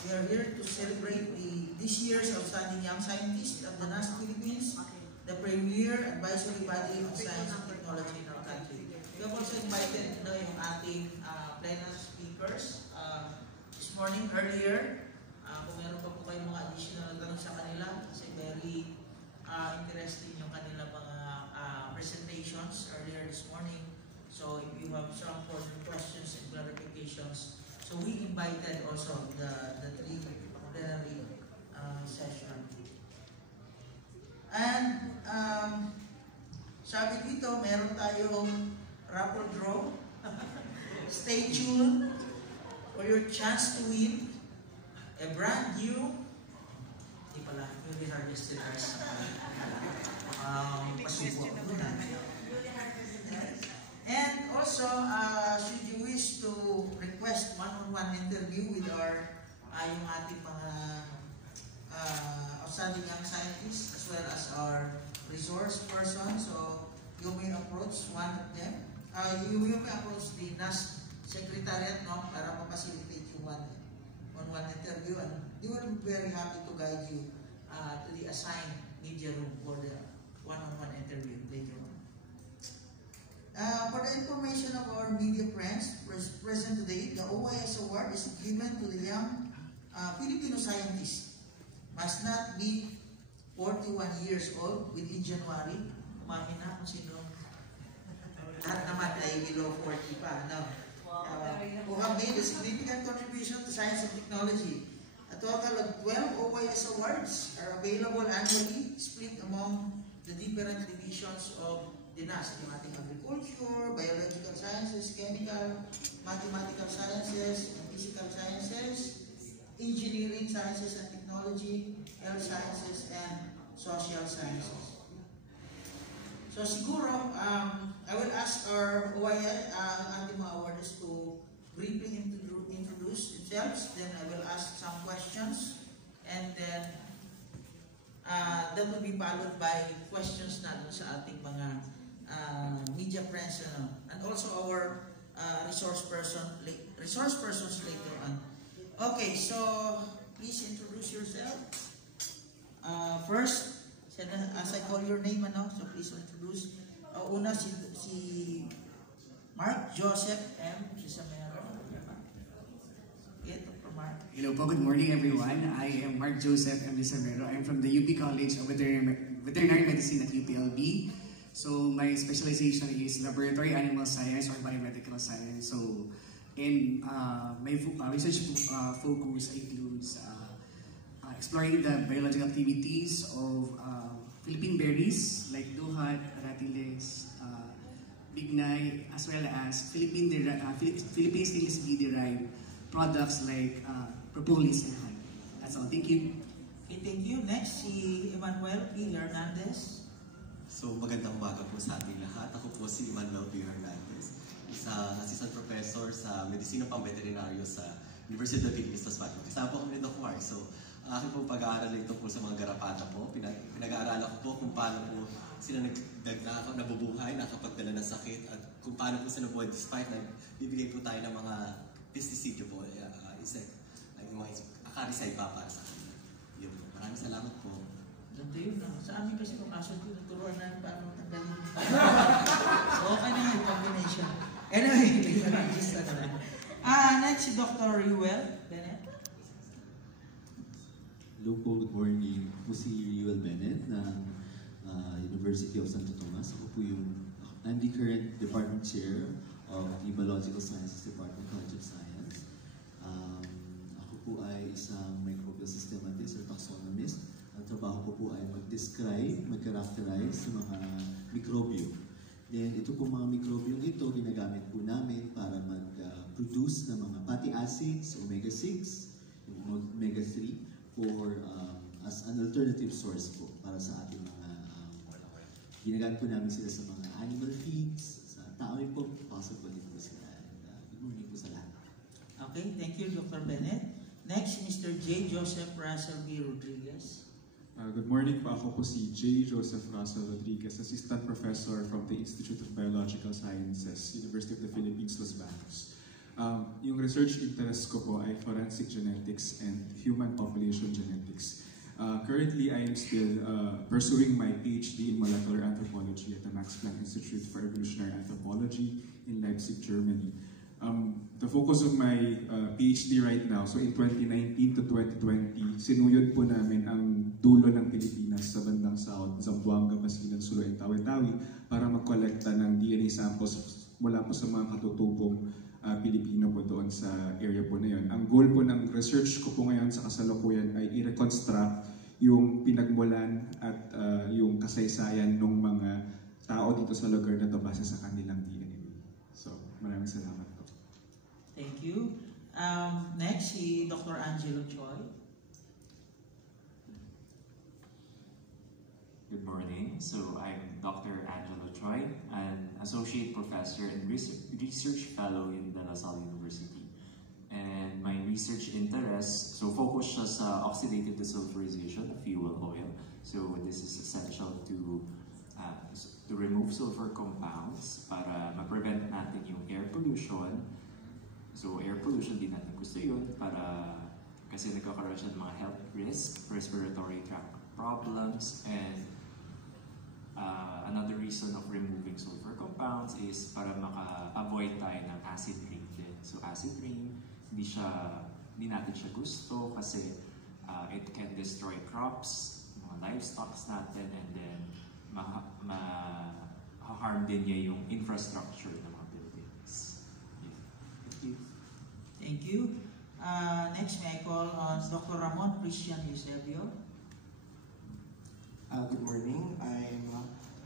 We are here to celebrate this year's Outstanding Young Scientist of the NAS Philippines, the premier advisory body of science and technology in our country. We have also invited yung ating plenary speakers this morning, earlier. Kung meron pa po kayong mga additional na tanong sa kanila, kasi very interesting yung kanilang mga presentations earlier this morning. So if you have some further questions and clarifications, so we invited also the three plenary session. And sabi dito, meron tayong raffle draw. Stay tuned for your chance to win a brand new, di pala, newly harvested rice. Pasubo. And also, should you wish to request one-on-one interview with yung ating mga outstanding young scientists as well as our resource person, so you may approach one of them. You may approach the NAS Secretariat para ma-facilitate you one-on-one interview, and they will be very happy to guide you to the assigned media room for the one-on-one interview later on. For the information of our media friends present today, the OYS Award is given to the young Filipino scientist. Must not be 41 years old within January. Umamin na kung sino. Lahat naman ay below 40 pa. No? Who have made a significant contribution to science and technology. A total of 12 OYS Awards are available annually, split among the different divisions of the NAS, ating agriculture, biological sciences, chemical, mathematical sciences, and physical sciences, engineering sciences and technology, health sciences, and social sciences. So siguro, I will ask our OYS, ating mga awards to briefly introduce themselves, then I will ask some questions, and then that will be followed by questions na sa ating mga media friends, and also our resource persons later on. Okay, so please introduce yourself. First, as I call your name, so please introduce. Una si Mark Joseph M. Lisamero. Hello po, good morning everyone. I am Mark Joseph M. Lisamero. I'm from the UP College of Veterinary Medicine at UPLB. So my specialization is laboratory animal science or biomedical science. So in my research focus includes exploring the biological activities of Philippine berries like duhat, ratiles, bignay, as well as Philippine stainless derived products like propolis and honey. That's all. Thank you. Okay, thank you. Next, si Emmanuel P. Hernandez. So magandang umaga po sa ating lahat. Ako po si Emmanuel P. Hernandez, isang assistant professor sa Medisina Pang-Veterinaryo sa University of the Philippines, Tasmania. Kasama po kami ni Doc Mark. So aking pong pag-aaral ito po sa mga garapata po. Pinag-aaralan ko po kung paano po sila nabubuhay, nakapagdala ng sakit, at kung paano po sila nabuhay despite na bibigay po tayo ng mga pesticide po, insect, yung mga acaricide pa para sa kanila. Yun po. Maraming salamat po. Ganda yun. Sa amin kasi kung kaso ko, naturuan na paano tanggalin. Okay na yung combination. Anyway, just next si Dr. Riwel Bennett. Hello po, good morning. Ako si Riwel Bennett ng University of Santo Tomas. Ako po I'm the current Department Chair of the Biological Sciences Department, College of Science. Ako po ay isang microbial systematist or taxonomist. Ang trabaho ko po ay mag-describe, mag-characterize sa mga mikrobyo. Then ito po mga mikrobyo ito, ginagamit po namin para mag-produce ng mga fatty acids, omega-6, omega-3, for as an alternative source po para sa ating mga ginagamit po namin sila sa mga animal feeds, sa tao po, possible din po sila. Good morning po sa lahat. Okay, thank you, Dr. Bennett. Next, Mr. J. Joseph Russell B. Rodriguez. Good morning po. Ako po si J. Joseph Russell Rodriguez, Assistant Professor from the Institute of Biological Sciences, University of the Philippines, Los Baños. Yung research interest ko po ay forensic genetics and human population genetics. Currently, I am still pursuing my PhD in molecular anthropology at the Max Planck Institute for Evolutionary Anthropology in Leipzig, Germany. The focus of my PhD right now, so in 2019 to 2020, sinuyod po namin ang dulo ng Pilipinas sa bandang South, Zamboanga, Basilan, Sulu, and Tawi-Tawi para mag-collecta ng DNA samples mula po sa mga katutubong Pilipino po doon sa area po na yun. Ang goal po ng research ko po ngayon sa kasalukuyan ay i-reconstruct yung pinagmulan at yung kasaysayan ng mga tao dito sa lugar na to base sa kanilang DNA. So, maraming salamat po. Thank you. Next, si Dr. Angelo Choi. Good morning. So I'm Dr. Angelo Choi, an associate professor and research fellow in De La Salle University. And my research interest, so focus siya sa oxidative desulfurization of fuel oil. So this is essential to remove sulfur compounds para ma-prevent natin yung air pollution. So air pollution din natin gusto yun para kasi nagkakaroon siya ng mga health risk, respiratory tract problems, and another reason of removing sulfur compounds is para maka-avoid tayo ng acid rain din. So acid rain, hindi natin siya gusto kasi it can destroy crops, mga livestock natin, and then ma-harm din niya yung infrastructure ng mga buildings. Yeah. Thank you. Thank you. Next, may I call on Dr. Ramon Christian Eusebio. Good morning. I'm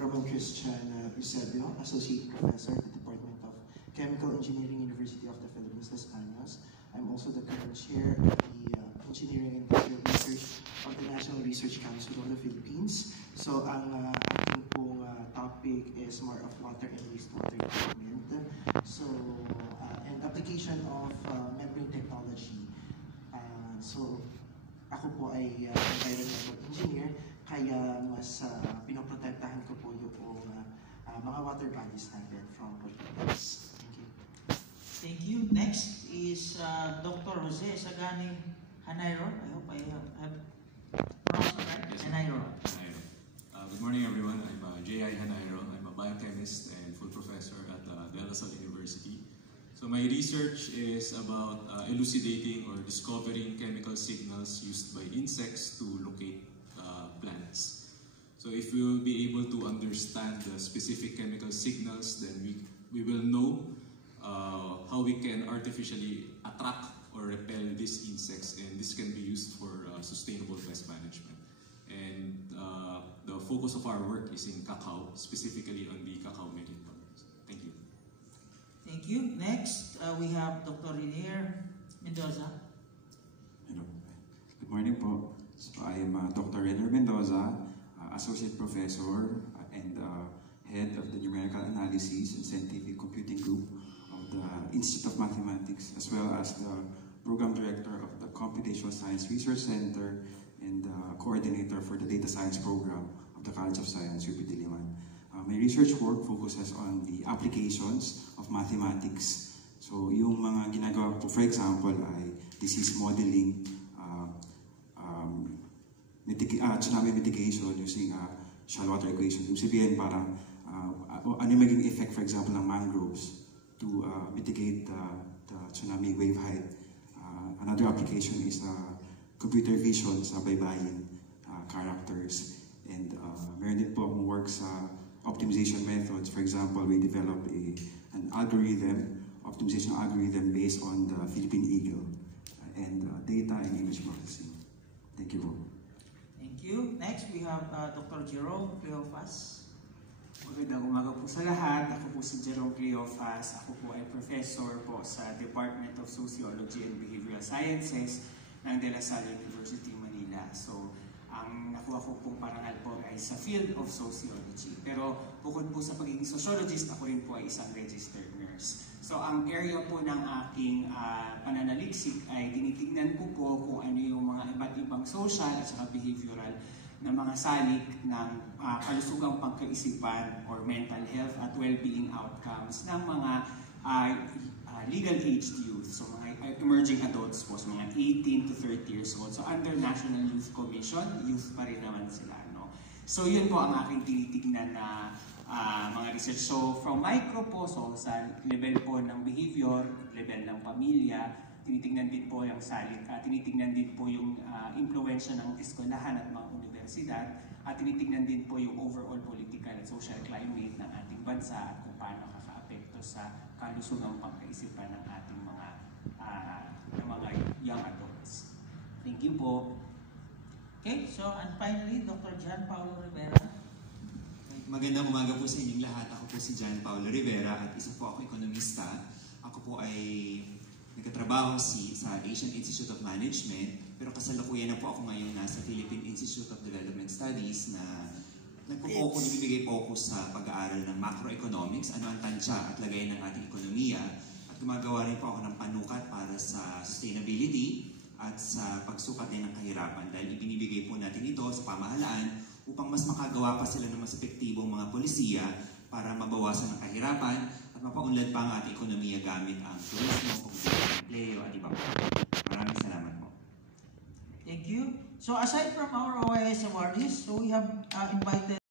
Ramon Christian Eusebio, Associate Professor at the Department of Chemical Engineering, University of the Philippines, Los Angeles. I'm also the current chair of the Engineering and Industrial Research of the National Research Council of the Philippines. So, ang ating pong topic is more of water and wastewater treatment. So, and application of membrane technology. So, ako po ay environmental engineer, kaya mas pinoprotektahan ko po yung mga water bodies natin from pollutants. Thank you. Thank you. Next is Dr. Jose Sagani Hanairo. I hope I have pronounced it right. Yes, Hanairo. Good morning, everyone. I'm J.I. Hanairo. I'm a biochemist and full professor at De La Salle University. So my research is about elucidating or discovering chemical signals used by insects to locate plants. So if we will be able to understand the specific chemical signals, then we will know how we can artificially attract or repel these insects, and this can be used for sustainable pest management. And the focus of our work is in cacao, specifically on the cacao making products. Thank you. Thank you. Next, we have Dr. Renier Mendoza. Hello. Good morning po. So I am Dr. Renier Mendoza, Associate Professor and Head of the Numerical Analysis and Scientific Computing Group of the Institute of Mathematics, as well as the Program Director of the Computational Science Research Center and Coordinator for the Data Science Program of the College of Science, UP Diliman. My research work focuses on the applications of mathematics. So yung mga ginagawa po, for example, ay disease modeling, tsunami mitigation using shallow water equation. Yung sabihin parang ano yung maging effect, for example, ng mangroves to mitigate the tsunami wave height. Another application is computer vision sa baybayin, characters. And meron din po akong work sa optimization methods. For example, we developed an algorithm, optimization algorithm based on the Philippine eagle and data and image processing. Thank you po. Thank you. Next, we have Dr. Jerome Cleofas. Magandang umaga po sa lahat. Ako po si Jerome Cleofas. Ako po ay professor po sa Department of Sociology and Behavioral Sciences ng De La Salle University, Manila. So, ang nakuha ko pong parangal po ay sa field of sociology. Pero bukod po sa pagiging sociologist, ako rin po ay isang registered nurse. So ang area po ng aking pananaliksik ay tinitingnan ko po kung ano yung mga iba't ibang social at saka behavioral na mga salik ng kalusugang pagkaisipan or mental health at well-being outcomes ng mga legal-aged youth, so mga emerging adults po, so mga 18 to 30 years old. So under National Youth Commission, youth pa rin naman sila. No? So yun po ang aking tinitignan na mga research. So from micro po, so sa level po ng behavior, level ng pamilya, tinitignan din po yung tinitignan din po yung impluwensya ng eskwelahan at mga universidad, at tinitignan din po yung overall political and social climate ng ating bansa at kung paano kaka-apekto sa kalusugang pangkaisipan ng ating mga young adults. Thank you po. Okay, so and finally, Dr. John Paulo Rivera. Magandang umaga po sa inyong lahat. Ako po si John Paulo Rivera at isa po ako ekonomista. Ako po ay nagkatrabaho sa Asian Institute of Management, pero kasalukuyan na po ako ngayon nasa Philippine Institute of Development Studies na nagbibigay focus sa pag-aaral ng macroeconomics, ano ang tansya at lagay ng ating ekonomiya, at gumagawa rin po ako ng panukat para sa sustainability at sa pagsukat din ng kahirapan, dahil ibinibigay po natin ito sa pamahalaan upang mas makagawa pa sila ng mas epektibong mga polisiya para mabawasan ang kahirapan at mapaunlad pa ang ating ekonomiya gamit ang turismo, pag-ibig ng empleo at iba po. Maraming salamat po. Thank you. So aside from our OIS awardees, so we have invited